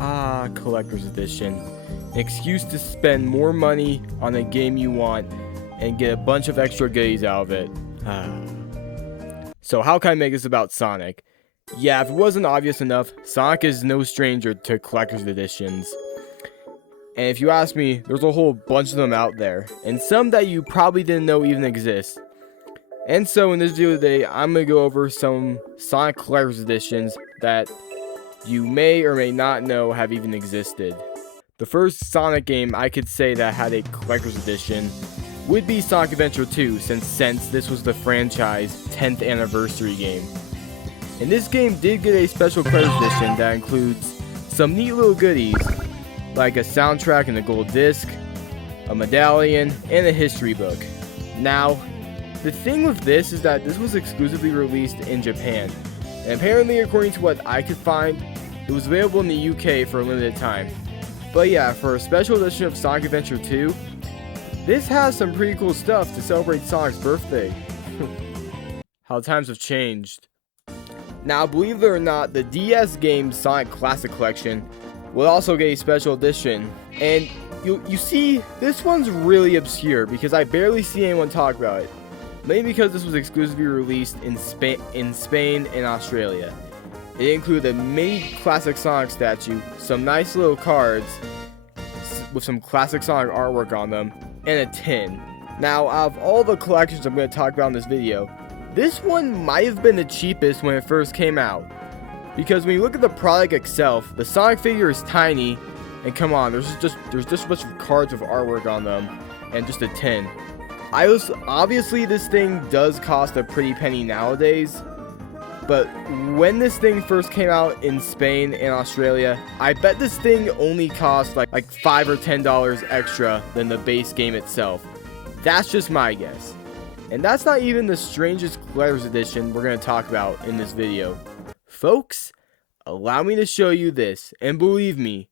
Ah, Collector's Edition. An excuse to spend more money on a game you want and get a bunch of extra goodies out of it. So how can I make this about Sonic? Yeah, if it wasn't obvious enough, Sonic is no stranger to Collector's Editions. And if you ask me, there's a whole bunch of them out there, and some that you probably didn't know even exist. And so in this video today, I'm going to go over some Sonic Collector's Editions that you may or may not know have even existed. The first Sonic game I could say that had a Collector's Edition would be Sonic Adventure 2, since this was the franchise 10th anniversary game. And this game did get a special Collector's Edition that includes some neat little goodies, like a soundtrack and a gold disc, a medallion, and a history book. Now, the thing with this is that this was exclusively released in Japan, and apparently according to what I could find, it was available in the UK for a limited time. But yeah, for a special edition of Sonic Adventure 2, this has some pretty cool stuff to celebrate Sonic's birthday. How times have changed. Now, believe it or not, the DS game Sonic Classic Collection will also get a special edition. And you see, this one's really obscure because I barely see anyone talk about it. Mainly because this was exclusively released in Spain and Australia. It included a mini classic Sonic statue, some nice little cards with some classic Sonic artwork on them, and a tin. Now, out of all the collections I'm going to talk about in this video, this one might have been the cheapest when it first came out. Because when you look at the product itself, the Sonic figure is tiny, and come on, there's just a bunch of cards with artwork on them, and just a tin. Obviously this thing does cost a pretty penny nowadays, but when this thing first came out in Spain and Australia, I bet this thing only cost like $5 or $10 extra than the base game itself. That's just my guess. And that's not even the strangest Collector's Edition we're going to talk about in this video. Folks, allow me to show you this, and believe me,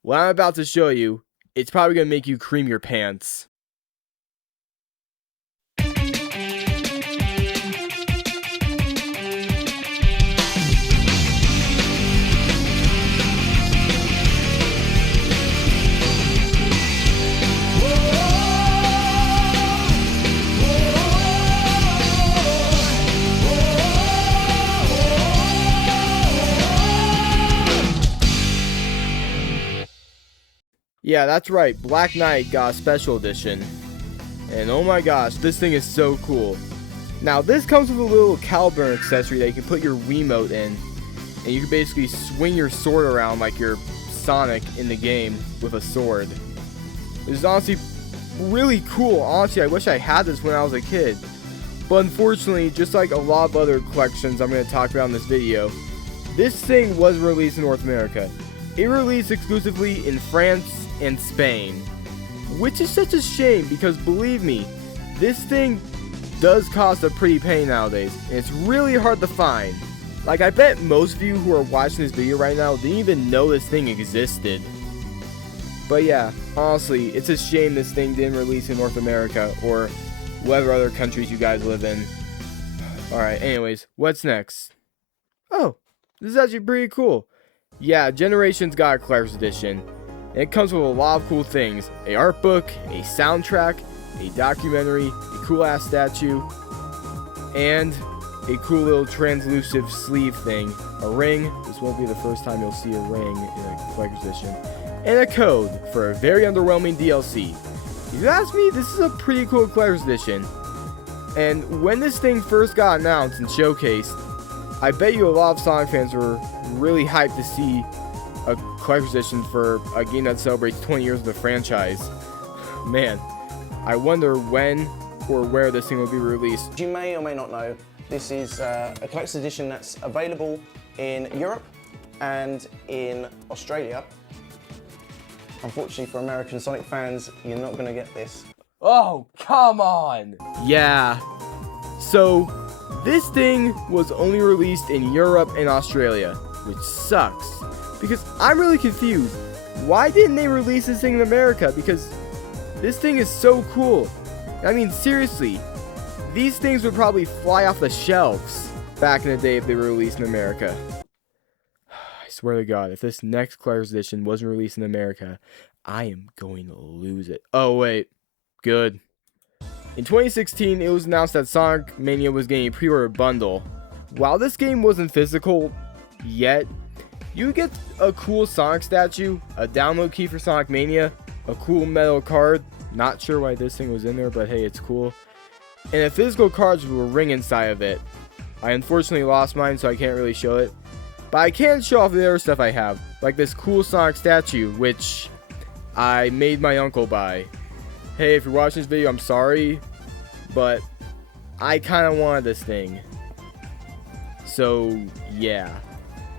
what I'm about to show you, it's probably going to make you cream your pants. Yeah, that's right, Black Knight got a special edition. And oh my gosh, this thing is so cool. Now, this comes with a little caliber accessory that you can put your Wiimote in. And you can basically swing your sword around like you're Sonic in the game with a sword. This is honestly really cool. Honestly, I wish I had this when I was a kid. But unfortunately, just like a lot of other collections I'm going to talk about in this video, this thing was released in North America. It released exclusively in France and Spain, which is such a shame because believe me, this thing does cost a pretty penny nowadays, and it's really hard to find. Like, I bet most of you who are watching this video right now didn't even know this thing existed. But yeah, honestly, it's a shame this thing didn't release in North America or whatever other countries you guys live in. Alright, anyways, what's next? Oh, this is actually pretty cool. Yeah, Generations got a Collector's Edition. And it comes with a lot of cool things. A art book, a soundtrack, a documentary, a cool ass statue, and a cool little translucent sleeve thing. A ring. This won't be the first time you'll see a ring in a Collector's Edition. And a code for a very underwhelming DLC. If you ask me, this is a pretty cool Collector's Edition. And when this thing first got announced and showcased, I bet you a lot of Sonic fans were really hyped to see a Collector's Edition for a game that celebrates 20 years of the franchise. Man, I wonder when or where this thing will be released. You may or may not know, this is a Collector's Edition that's available in Europe and in Australia. Unfortunately for American Sonic fans, you're not going to get this. Oh, come on! Yeah, so this thing was only released in Europe and Australia, which sucks. Because I'm really confused. Why didn't they release this thing in America? Because this thing is so cool. I mean, seriously, these things would probably fly off the shelves back in the day if they were released in America. I swear to God, if this next collector's edition wasn't released in America, I am going to lose it. Oh, wait. Good. In 2016, it was announced that Sonic Mania was getting a pre-order bundle. While this game wasn't physical yet, you get a cool Sonic statue, a download key for Sonic Mania, a cool metal card. Not sure why this thing was in there, but hey, it's cool. And a physical card with a ring inside of it. I unfortunately lost mine, so I can't really show it. But I can show off the other stuff I have, like this cool Sonic statue, which I made my uncle buy. Hey, if you're watching this video, I'm sorry, but I kind of wanted this thing. So, yeah.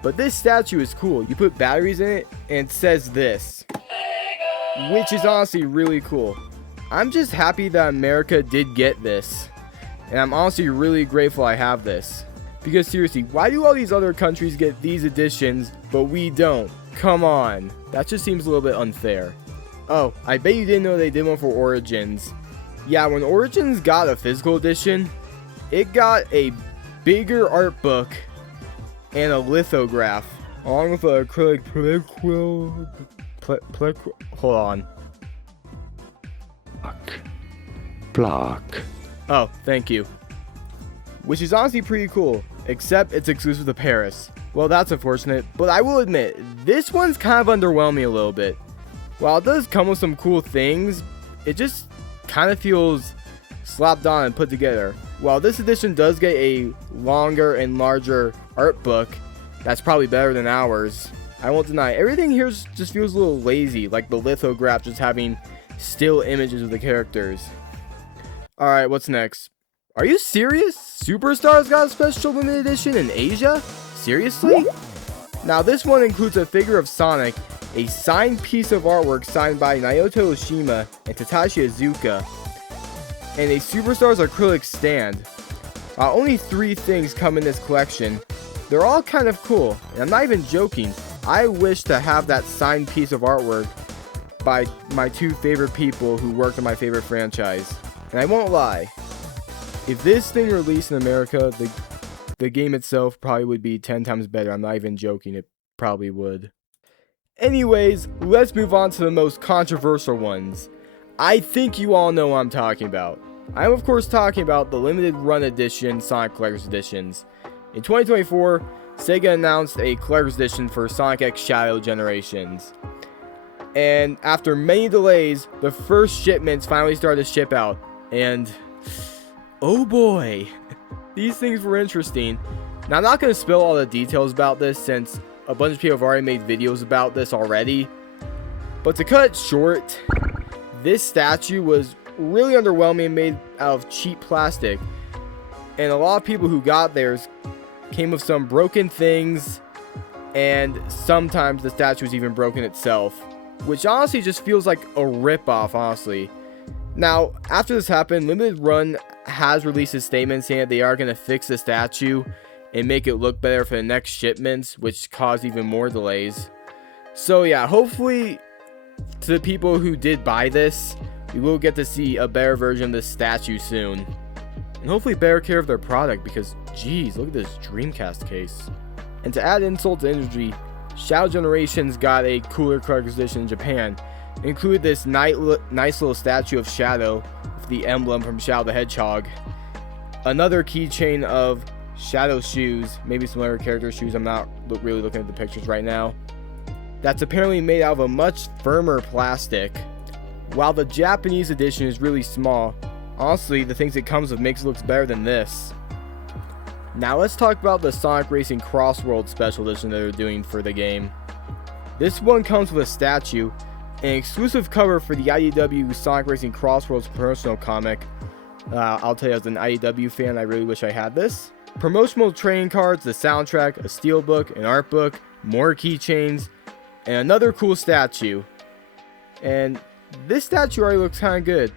But this statue is cool. You put batteries in it, and it says this, which is honestly really cool. I'm just happy that America did get this. And I'm honestly really grateful I have this. Because seriously, why do all these other countries get these editions, but we don't? Come on. That just seems a little bit unfair. Oh, I bet you didn't know they did one for Origins. Yeah, when Origins got a physical edition, it got a bigger art book and a lithograph, along with an acrylic hold on. Block. Oh, thank you. Which is honestly pretty cool, except it's exclusive to Paris. Well, that's unfortunate, but I will admit, this one's kind of underwhelming a little bit. While it does come with some cool things, it just kind of feels slapped on and put together. While this edition does get a longer and larger art book, that's probably better than ours. I won't deny, everything here just feels a little lazy, like the lithograph just having still images of the characters. Alright, what's next? Are you serious? Superstars got a special limited edition in Asia? Seriously? Now this one includes a figure of Sonic, a signed piece of artwork signed by Naoto Oshima and Tadashi Iizuka, and a Superstars acrylic stand. Only 3 things come in this collection. They're all kind of cool, and I'm not even joking. I wish to have that signed piece of artwork by my 2 favorite people who worked on my favorite franchise. And I won't lie, if this thing released in America, the game itself probably would be 10 times better. I'm not even joking, it probably would. Anyways, let's move on to the most controversial ones. I think you all know what I'm talking about. I'm of course talking about the limited run edition Sonic Collector's Editions. In 2024, Sega announced a Collector's Edition for Sonic X Shadow Generations. And after many delays, the first shipments finally started to ship out. And oh boy, these things were interesting. Now I'm not going to spill all the details about this since a bunch of people have already made videos about this already. But to cut it short, this statue was really underwhelming and made out of cheap plastic. And a lot of people who got theirs came with some broken things, and sometimes the statue was even broken itself, which honestly just feels like a rip-off, honestly. Now, after this happened, Limited Run has released a statement saying that they are going to fix the statue and make it look better for the next shipments, which caused even more delays. So yeah, hopefully to the people who did buy this, we will get to see a better version of this statue soon. And hopefully better care of their product, because geez, look at this Dreamcast case. And to add insult to injury, Shadow Generations got a cooler collector's edition in Japan. It included this nice little statue of Shadow with the emblem from Shadow the Hedgehog. Another keychain of Shadow shoes, maybe some other character shoes, I'm not really looking at the pictures right now. That's apparently made out of a much firmer plastic. While the Japanese edition is really small, honestly the things it comes with makes it look better than this. Now let's talk about the Sonic Racing Crossworld Special Edition that they're doing for the game. This one comes with a statue, an exclusive cover for the IDW Sonic Racing Crossworlds promotional comic. I'll tell you, as an IDW fan, I really wish I had this. Promotional trading cards, the soundtrack, a steelbook, an art book, more keychains, and another cool statue. And this statue already looks kind of good.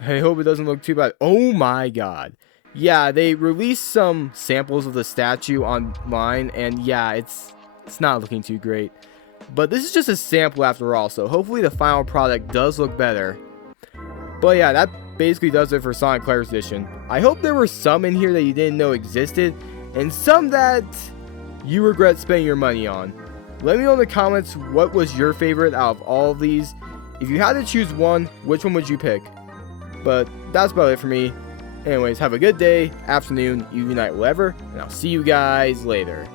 I hope it doesn't look too bad. Oh my god. Yeah, they released some samples of the statue online, and yeah, it's not looking too great. But this is just a sample after all, so hopefully the final product does look better. But yeah, that basically does it for Sonic Collector's Edition. I hope there were some in here that you didn't know existed, and some that you regret spending your money on. Let me know in the comments what was your favorite out of all of these. If you had to choose one, which one would you pick? But that's about it for me. Anyways, have a good day, afternoon, evening, night, whatever, and I'll see you guys later.